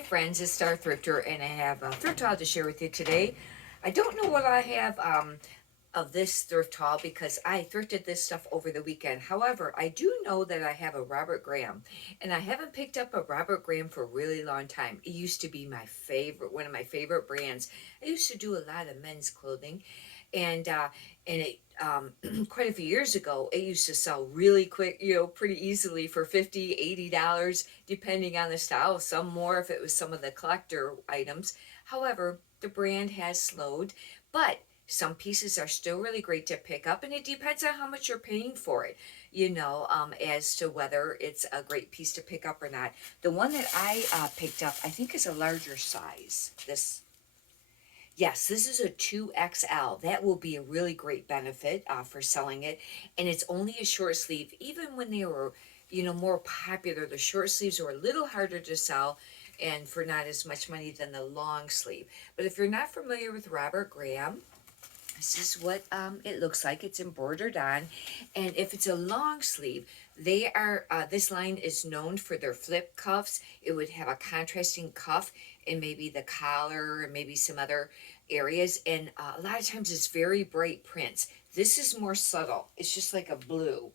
friends, it's Star Thrifter, and I have a thrift haul to share with you today. I don't know what I have of this thrift haul because I thrifted this stuff over the weekend. However, I do know that I have a Robert Graham, and I haven't picked up a Robert Graham for a really long time. It used to be my favorite, one of my favorite brands. I used to do a lot of men's clothing, and it quite a few years ago it used to sell really quick, pretty easily for 50, $80 depending on the style, some more if it was some of the collector items. However, the brand has slowed, but some pieces are still really great to pick up, and it depends on how much you're paying for it, as to whether it's a great piece to pick up or not. The one that I picked up, I think, is a larger size. Yes, this is a 2XL. That will be a really great benefit for selling it. And it's only a short sleeve. Even when they were, more popular, the short sleeves were a little harder to sell and for not as much money than the long sleeve. But if you're not familiar with Robert Graham, this is what it looks like. It's embroidered on. And if it's a long sleeve, they are, this line is known for their flip cuffs. It would have a contrasting cuff and maybe the collar and maybe some other areas. And a lot of times it's very bright prints. This is more subtle. It's just like a blue.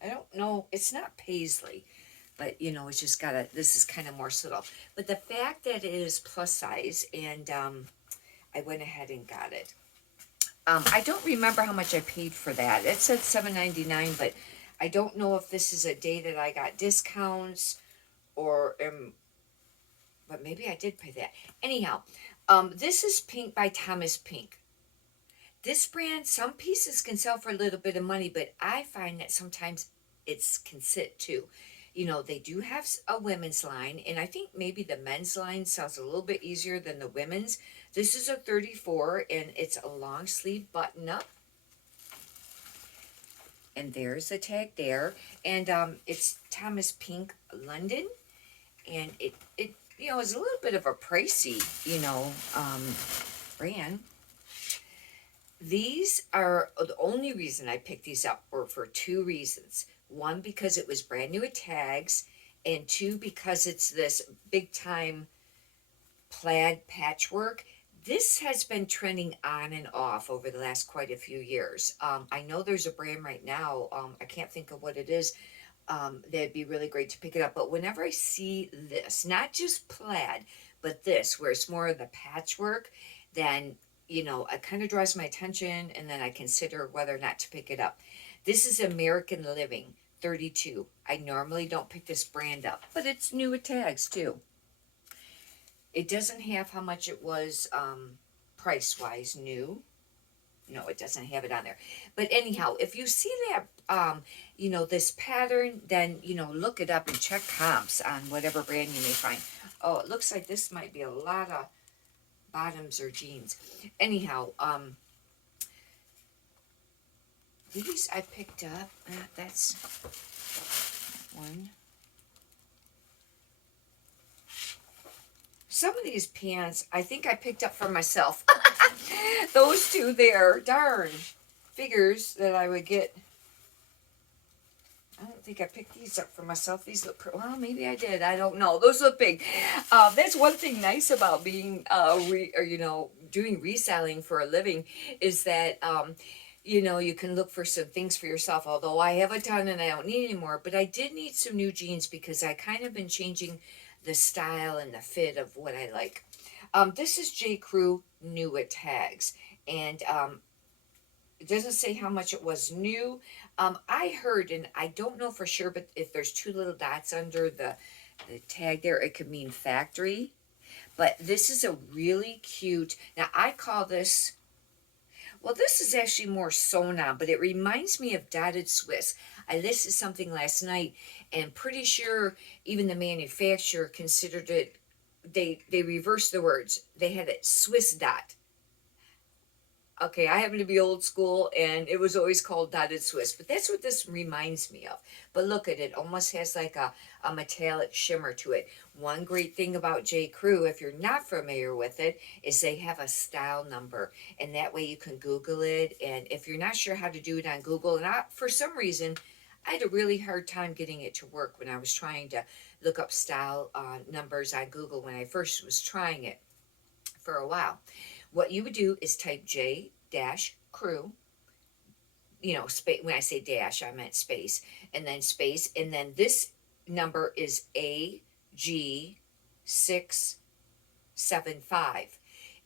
I don't know. It's not paisley, but it's just got this is kind of more subtle. But the fact that it is plus size, and I went ahead and got it. I don't remember how much I paid for that. It said $7.99, but I don't know if this is a day that I got discounts or, but maybe I did pay that. Anyhow, this is Pink by Thomas Pink. This brand, some pieces can sell for a little bit of money, but I find that sometimes it's can sit too. They do have a women's line, and I think maybe the men's line sells a little bit easier than the women's. This is a 34, and it's a long sleeve button up. And there's the tag there. And it's Thomas Pink London. And it is a little bit of a pricey, brand. These are the only reason I picked these up were for two reasons. One, because it was brand new with tags, and two, because it's this big time plaid patchwork. This has been trending on and off over the last quite a few years. I know there's a brand right now, I can't think of what it is, that'd be really great to pick it up. But whenever I see this, not just plaid, but this, where it's more of the patchwork, then, it kind of draws my attention, and then I consider whether or not to pick it up. This is American Living 32. I normally don't pick this brand up, but it's new with tags too. It doesn't have how much it was price-wise new. No, it doesn't have it on there. But anyhow, if you see that, this pattern, then, look it up and check comps on whatever brand you may find. Oh, it looks like this might be a lot of bottoms or jeans. Anyhow, these I picked up. That's one. Some of these pants, I think I picked up for myself. Those two there, darn. Figures that I would get. I don't think I picked these up for myself. These look, well, maybe I did. I don't know. Those look big. That's one thing nice about being, doing reselling for a living is that, you can look for some things for yourself, although I have a ton and I don't need any more. But I did need some new jeans because I kind of been changing the style and the fit of what I like. This is JCrew new with tags. And it doesn't say how much it was new. I heard, and I don't know for sure, but if there's two little dots under the tag there, it could mean factory. But this is a really cute, now I call this, well, this is actually more sewn on, but it reminds me of dotted Swiss. I listed something last night, and pretty sure even the manufacturer considered it, they reversed the words. They had it Swiss dot. Okay, I happen to be old school, and it was always called dotted Swiss, but that's what this reminds me of. But look at it, almost has like a metallic shimmer to it. One great thing about JCrew, if you're not familiar with it, is they have a style number, and that way you can Google it. And if you're not sure how to do it on Google, and for some reason, I had a really hard time getting it to work when I was trying to look up style numbers on Google when I first was trying it for a while. What you would do is type J dash crew, space. When I say dash, I meant space, and then space, and then this number is AG675,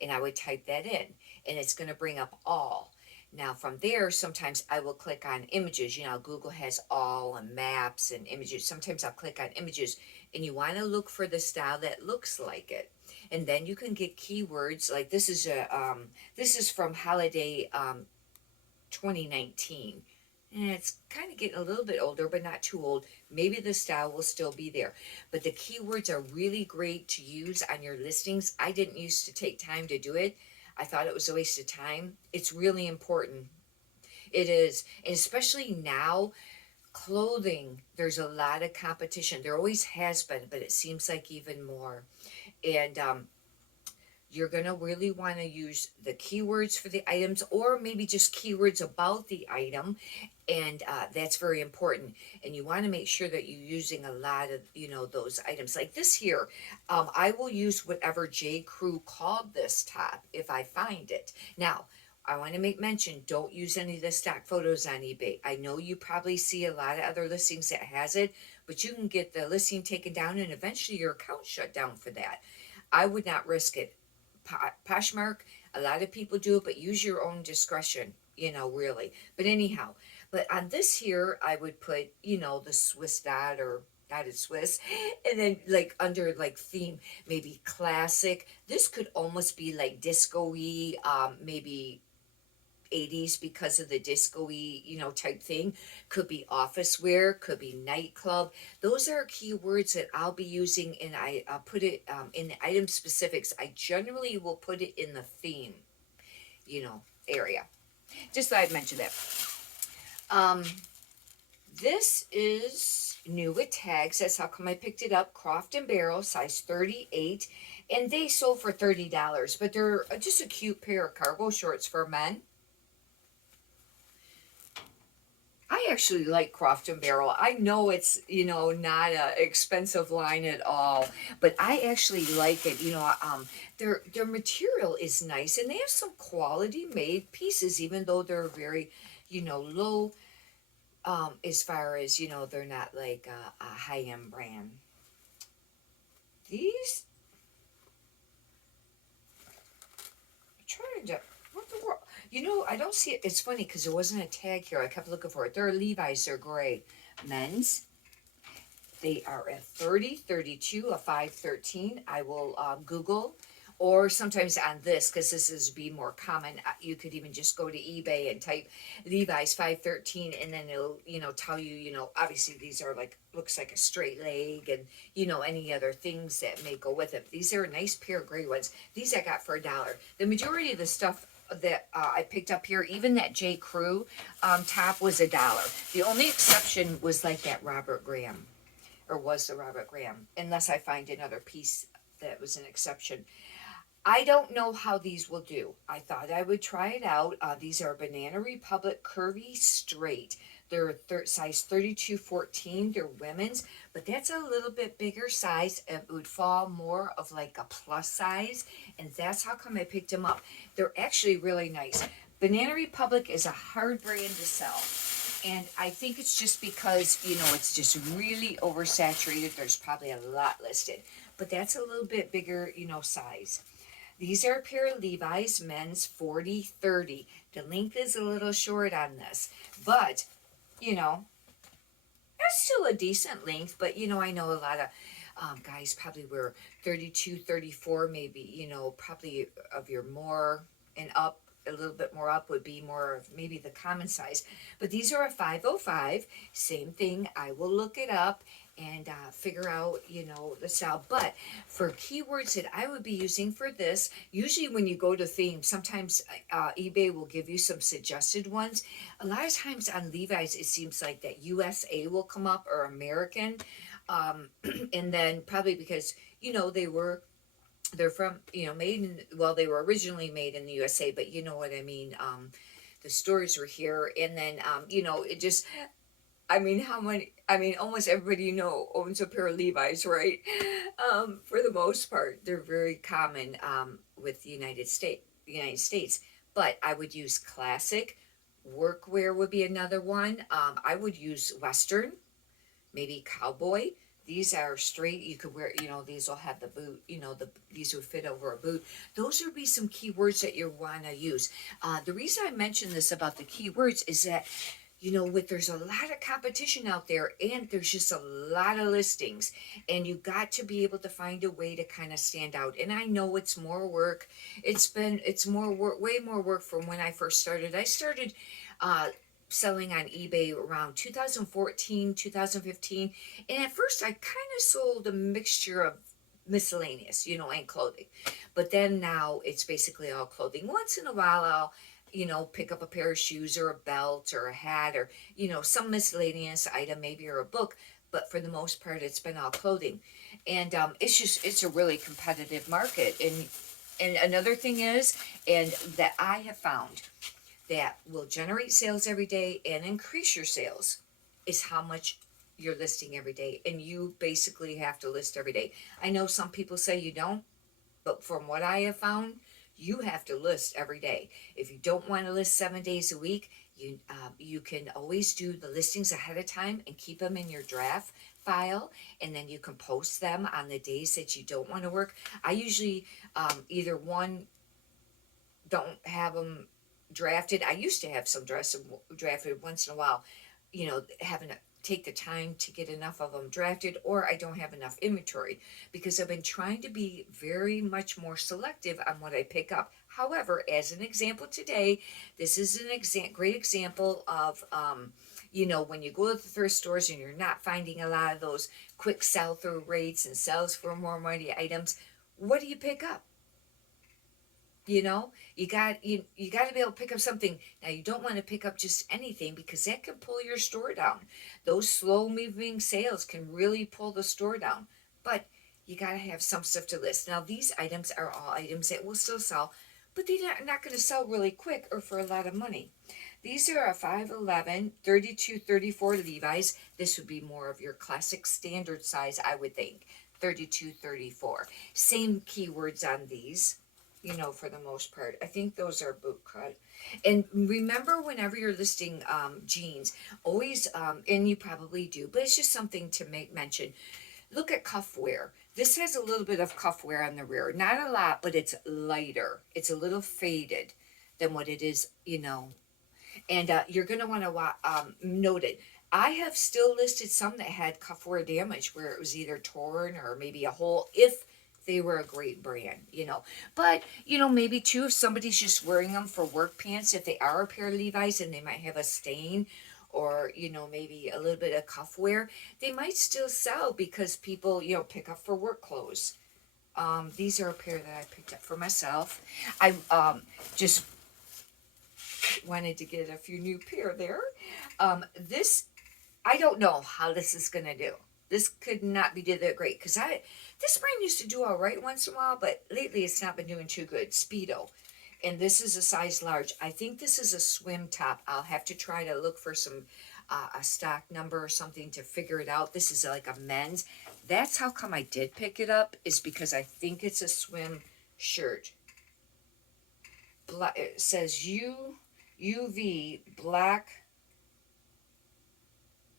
and I would type that in, and it's going to bring up all. Now from there, sometimes I will click on images. Google has all and maps and images. Sometimes I'll click on images, and you want to look for the style that looks like it. And then you can get keywords like this is from holiday 2019. And it's kind of getting a little bit older, but not too old. Maybe the style will still be there. But the keywords are really great to use on your listings. I didn't used to take time to do it. I thought it was a waste of time. It's really important. It is. And especially now, clothing, there's a lot of competition. There always has been, but it seems like even more. And you're going to really want to use the keywords for the items, or maybe just keywords about the item. And that's very important. And you want to make sure that you're using a lot of, those items. Like this here, I will use whatever JCrew called this top if I find it. Now, I want to make mention, don't use any of the stock photos on eBay. I know you probably see a lot of other listings that has it, but you can get the listing taken down and eventually your account shut down for that. I would not risk it. Poshmark, a lot of people do it, but use your own discretion, really. But anyhow, but on this here, I would put, the Swiss dot or dotted Swiss, and then like under like theme, maybe classic. This could almost be like disco-y, maybe 80s because of the disco-y, type thing. Could be office wear, could be nightclub. Those are keywords that I'll be using, and I'll put it in the item specifics. I generally will put it in the theme, area. Just thought I'd mention that. This is new with tags. That's how come I picked it up. Coop and Barrel, size 38. And they sold for $30, but they're just a cute pair of cargo shorts for men. I actually like Coop and Barrel. I know it's, not an expensive line at all, but I actually like it. Their material is nice, and they have some quality made pieces, even though they're very, low, as far as, they're not like a high-end brand. These, I'm trying to, what the world? I don't see it. It's funny because there wasn't a tag here. I kept looking for it. They're Levi's. They're gray. Men's. They are a 30, 32, a 513. I will Google, or sometimes on this, because this is be more common. You could even just go to eBay and type Levi's 513, and then it'll, tell you, obviously these are like, looks like a straight leg, and, any other things that may go with it. These are a nice pair of gray ones. These I got for $1. The majority of the stuff that I picked up here, even that JCrew top was $1. The only exception was like that Robert Graham, or was the Robert Graham, unless I find another piece that was an exception. I don't know how these will do. I thought I would try it out. These are Banana Republic Curvy Straight. They're size 32-14. They're women's, but that's a little bit bigger size. It would fall more of like a plus size, and that's how come I picked them up. They're actually really nice. Banana Republic is a hard brand to sell, and I think it's just because, it's just really oversaturated. There's probably a lot listed, but that's a little bit bigger, size. These are a pair of Levi's men's 40-30. The length is a little short on this, but, that's still a decent length. But, I know a lot of guys probably wear 32, 34, maybe, probably of your more and up. A little bit more up would be more of maybe the common size. But these are a 505. Same thing. I will look it up and figure out, the style. But for keywords that I would be using for this, usually when you go to theme, sometimes eBay will give you some suggested ones. A lot of times on Levi's, it seems like that USA will come up, or American. And then probably because, they're from, made in, well, they were originally made in the USA, but you know what I mean. The stores were here, and then, it just, I mean, how many? I mean, almost everybody you know owns a pair of Levi's, right? For the most part, they're very common with the United States. But I would use classic. Workwear would be another one. I would use Western, maybe cowboy. These are straight. You could wear. These will have the boot. These would fit over a boot. Those would be some keywords that you want to use. The reason I mention this about the keywords is that there's a lot of competition out there and there's just a lot of listings, and you got to be able to find a way to kind of stand out. And I know it's more work. It's more work, way more work from when I first started. I started selling on eBay around 2014, 2015. And at first I kind of sold a mixture of miscellaneous, and clothing. But then now it's basically all clothing. Once in a while I'll pick up a pair of shoes or a belt or a hat or, some miscellaneous item, maybe, or a book. But for the most part, it's been all clothing. And it's a really competitive market. And another thing is, and that I have found that will generate sales every day and increase your sales is how much you're listing every day. And you basically have to list every day. I know some people say you don't, but from what I have found, you have to list every day. If you don't want to list 7 days a week, you can always do the listings ahead of time and keep them in your draft file, and then you can post them on the days that you don't want to work. I usually either one, don't have them drafted. I used to have some drafted once in a while, having to take the time to get enough of them drafted, or I don't have enough inventory because I've been trying to be very much more selective on what I pick up. However, as an example today, this is an great example of, when you go to the thrift stores and you're not finding a lot of those quick sell through rates and sells for more money items. What do you pick up? You got to be able to pick up something. Now you don't want to pick up just anything because that can pull your store down. Those slow moving sales can really pull the store down. But you got to have some stuff to list. Now these items are all items that will still sell, but they're not going to sell really quick or for a lot of money. These are a 5'11", 32, 34 Levi's. This would be more of your classic standard size, I would think. 32, 34. Same keywords on these, for the most part. I think those are boot cut. And remember, whenever you're listing jeans, always, and you probably do, but it's just something to make mention. Look at cuff wear. This has a little bit of cuff wear on the rear. Not a lot, but it's lighter. It's a little faded than what it is, And you're going to want to note it. I have still listed some that had cuff wear damage where it was either torn or maybe a hole, if they were a great brand. But, maybe too, if somebody's just wearing them for work pants, if they are a pair of Levi's and they might have a stain or, maybe a little bit of cuff wear, they might still sell because people, pick up for work clothes. These are a pair that I picked up for myself. I just wanted to get a few new pair there. This, I don't know how this is going to do. This could not be that great because this brand used to do all right once in a while, but lately it's not been doing too good. Speedo. And this is a size large. I think this is a swim top. I'll have to try to look for some a stock number or something to figure it out. This is like a men's. That's how come I did pick it up, is because I think it's a swim shirt. It says UV black.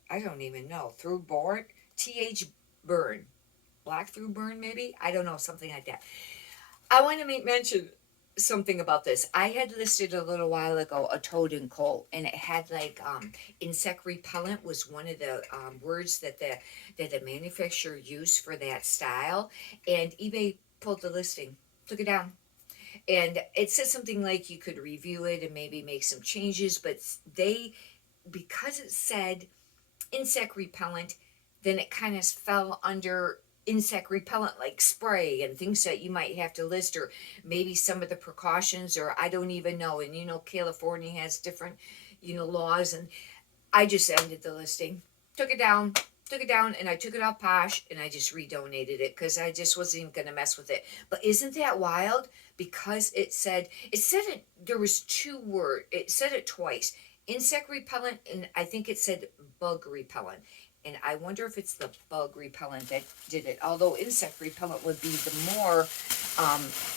I don't even know. Through burn. TH burn. Black through burn, maybe? I don't know, something like that. I want to make mention something about this. I had listed a little while ago a toad and coal, and it had like insect repellent was one of the words that the manufacturer used for that style, and eBay pulled the listing, took it down. And it said something like you could review it and maybe make some changes, but because it said insect repellent, then it kind of fell under insect repellent like spray and things that you might have to list, or maybe some of the precautions, or I don't even know. And California has different laws, and I just ended the listing, took it down, and I took it off Posh and I just redonated it because I just wasn't even gonna mess with it. But isn't that wild? Because it said it there was two words, it said it twice. insect repellent, and I think it said bug repellent. And I wonder if it's the bug repellent that did it. Although insect repellent would be the more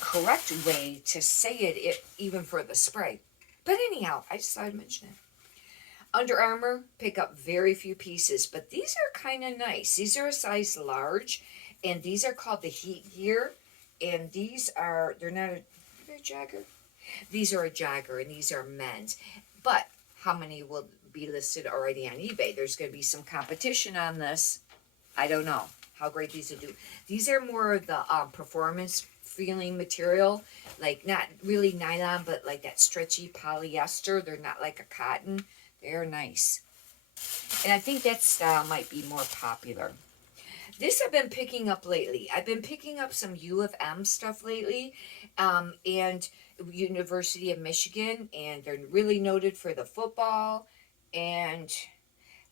correct way to say it, even for the spray. But anyhow, I just thought I'd mention it. Under Armour, pick up very few pieces, but these are kind of nice. These are a size large, and these are called the Heat Gear. And these are, they're not a jogger. These are a jogger, and these are men's. But how many will be listed already on eBay? There's going to be some competition on this. I don't know how great these will do. These are more of the performance feeling material, like not really nylon, but like that stretchy polyester. They're not like a cotton. They're nice. And I think that style might be more popular. This I've been picking up lately. I've been picking up some U of M stuff lately, and University of Michigan, and they're really noted for the football. And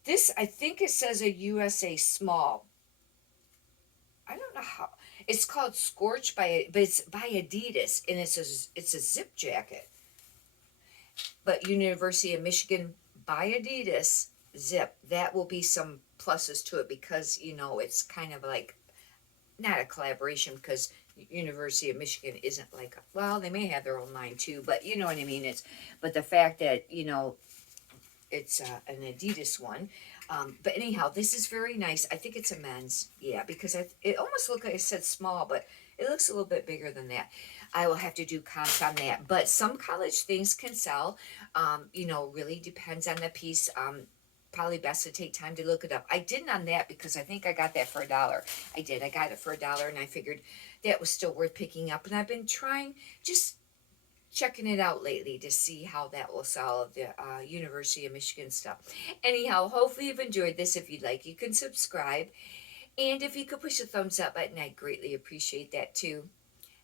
this, I think it says a USA small. I don't know how. It's called Scorch but it's by Adidas, and it's a zip jacket. But University of Michigan by Adidas zip. That will be some pluses to it because it's kind of like not a collaboration because University of Michigan isn't like, well, they may have their own line too, but you know what I mean. But the fact that it's an Adidas one. But anyhow, this is very nice. I think it's a men's, yeah, because it almost looked like I said small, but it looks a little bit bigger than that. I will have to do comps on that. But some college things can sell. Really depends on the piece. Probably best to take time to look it up. I didn't on that because I think I got that for $1. I did. I got it for $1, and I figured that was still worth picking up. And I've been just checking it out lately to see how that will sell, the University of Michigan stuff. Anyhow, hopefully you've enjoyed this. If you'd like, you can subscribe. And if you could push a thumbs up button, I'd greatly appreciate that too.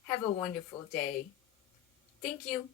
Have a wonderful day. Thank you.